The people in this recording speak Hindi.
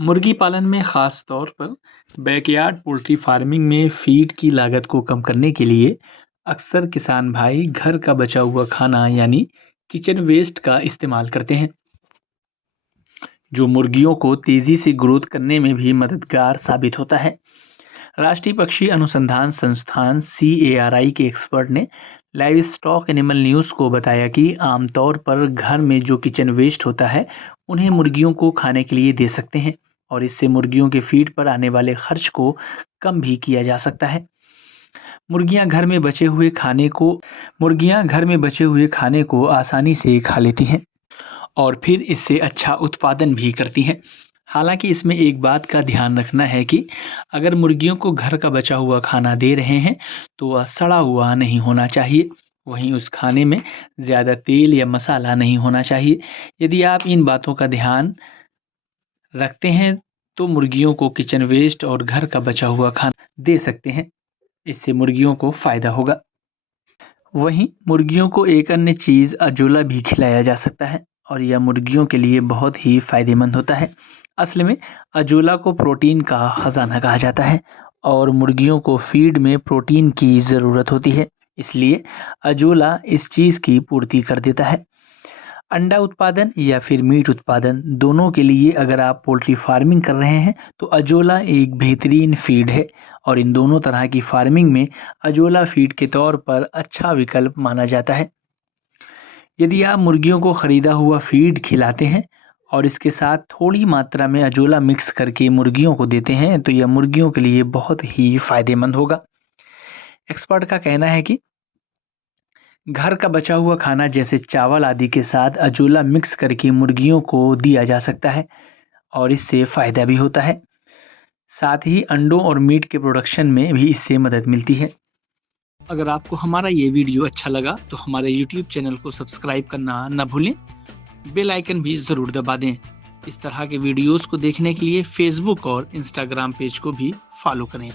मुर्गी पालन में खास तौर पर बैकयार्ड पोल्ट्री फार्मिंग में फीड की लागत को कम करने के लिए अक्सर किसान भाई घर का बचा हुआ खाना यानी किचन वेस्ट का इस्तेमाल करते हैं, जो मुर्गियों को तेजी से ग्रोथ करने में भी मददगार साबित होता है। राष्ट्रीय पक्षी अनुसंधान संस्थान CARI के एक्सपर्ट ने लाइव स्टॉक एनिमल न्यूज़ को बताया कि आमतौर पर घर में जो किचन वेस्ट होता है उन्हें मुर्गियों को खाने के लिए दे सकते हैं और इससे मुर्गियों के फीड पर आने वाले खर्च को कम भी किया जा सकता है। मुर्गियां घर में बचे हुए खाने को मुर्गियां घर में बचे हुए खाने को आसानी से खा लेती हैं और फिर इससे अच्छा उत्पादन भी करती हैं। हालांकि इसमें एक बात का ध्यान रखना है कि अगर मुर्गियों को घर का बचा हुआ खाना दे रहे हैं तो वह सड़ा हुआ नहीं होना चाहिए। वहीं उस खाने में ज़्यादा तेल या मसाला नहीं होना चाहिए। यदि आप इन बातों का ध्यान रखते हैं तो मुर्गियों को किचन वेस्ट और घर का बचा हुआ खाना दे सकते हैं। इससे मुर्गियों को फ़ायदा होगा। वहीं मुर्गियों को एक अन्य चीज़ अजोला भी खिलाया जा सकता है और यह मुर्गियों के लिए बहुत ही फ़ायदेमंद होता है। असल में अजोला को प्रोटीन का ख़जाना कहा जाता है और मुर्गियों को फीड में प्रोटीन की ज़रूरत होती है, इसलिए अजोला इस चीज़ की पूर्ति कर देता है। अंडा उत्पादन या फिर मीट उत्पादन दोनों के लिए अगर आप पोल्ट्री फार्मिंग कर रहे हैं तो अजोला एक बेहतरीन फीड है और इन दोनों तरह की फार्मिंग में अजोला फीड के तौर पर अच्छा विकल्प माना जाता है। यदि आप मुर्गियों को ख़रीदा हुआ फीड खिलाते हैं और इसके साथ थोड़ी मात्रा में अजोला मिक्स करके मुर्गियों को देते हैं तो यह मुर्गियों के लिए बहुत ही फ़ायदेमंद होगा। एक्सपर्ट का कहना है कि घर का बचा हुआ खाना जैसे चावल आदि के साथ अजोला मिक्स करके मुर्गियों को दिया जा सकता है और इससे फ़ायदा भी होता है। साथ ही अंडों और मीट के प्रोडक्शन में भी इससे मदद मिलती है। अगर आपको हमारा ये वीडियो अच्छा लगा तो हमारे YouTube चैनल को सब्सक्राइब करना न भूलें। बेल आइकन भी ज़रूर दबा दें। इस तरह के वीडियोस को देखने के लिए फेसबुक और इंस्टाग्राम पेज को भी फॉलो करें।